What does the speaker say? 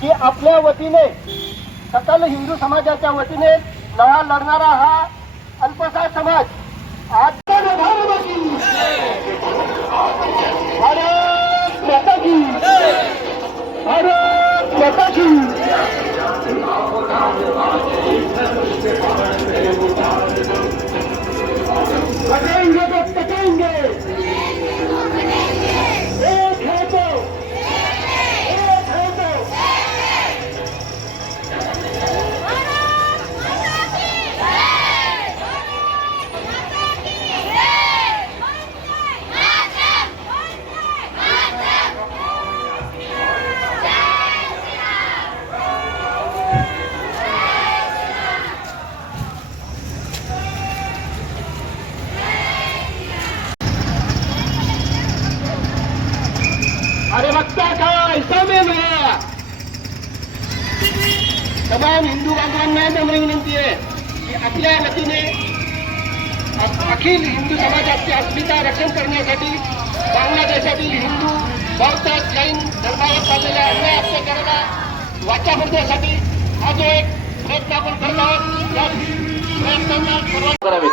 की आपल्या वतीने सकल हिंदू समाजाच्या वतीने लढा लढणारा हा अल्पसा समाज आज अरे बघता काय? सौम्य मिळा तमाम हिंदू बांधवांना नम्र विनंती आहे की आपल्या वतीने अ- अखिल हिंदू समाजाची अस्मिता रक्षण करण्यासाठी बांगलादेशातील हिंदू बौद्ध जैन धर्मावर चाललेल्या अन्याय अत्याचाराला वाचा फोडण्यासाठी हा जो एक प्रयत्न आपण करत आहोत. या प्रयत्नांना सुरुवात करावी